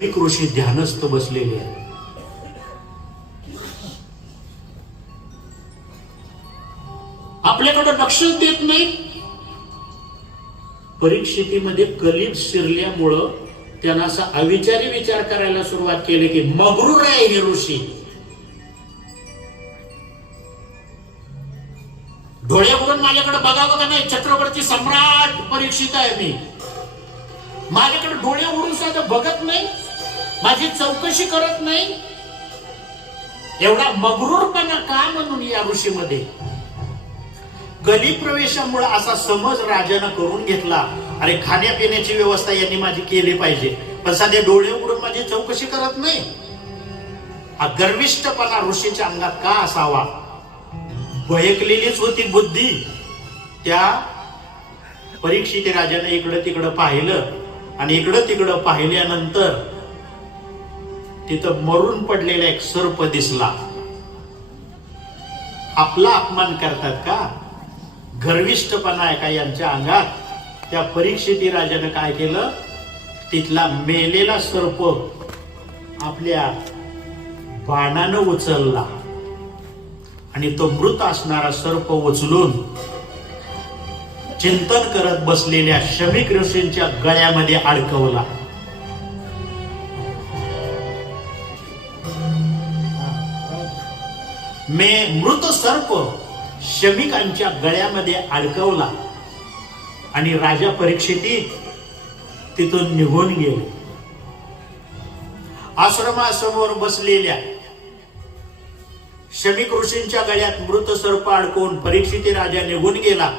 अनेक ऋषी ध्यानस्थ बसलेले आहेत. आपल्याकडे लक्ष देत नाही. परीक्षितीमध्ये कलिप शिरल्यामुळं त्यांना असा अविचारी विचार करायला सुरुवात केली की मगरूर आहे हे ऋषी. डोळ्यावरून माझ्याकडे बघावं का नाही? छत्रपती सम्राट परीक्षित आहे मी. माझ्याकडे डोळे उघडून बघत नाही माझी चौकशी करत नाही. एवढा मगरूरपणा का म्हणून या ऋषीमध्ये? गली प्रवेशामुळे असा समज राजानं करून घेतला. अरे खाण्यापिण्याची व्यवस्था यांनी माझी केली पाहिजे. पण साधे डोळे उघडून माझी चौकशी करत नाही. हा गर्विष्ठपणा ऋषीच्या अंगात का असावा? भयकलेलीच होती बुद्धी. त्या परीक्षित राजाने इकडं तिकडं पाहिलं. आणि इकडं तिकडं पाहिल्यानंतर तिथं मरून पडलेला एक सर्प दिसला. आपला अपमान करतात का? गर्विष्ठपणा आहे का यांच्या अंगात? त्या परीक्षिती राजानं काय केलं? तिथला मेलेला सर्प आपल्या बाणानं उचलला. आणि तो मृत असणारा सर्प उचलून चिंतन करत बसलेल्या शमिक ऋषींच्या गळ्यामध्ये अडकवला. मे मृत सर्प शमिकांच्या गळ्यामध्ये अडकवला आणि राजा परीक्षिती तिथून निघून गेले. आश्रमासमोर बसलेल्या शमिक ऋषींच्या गळ्यात मृत सर्प अडकवून परीक्षिती राजा निघून गेला.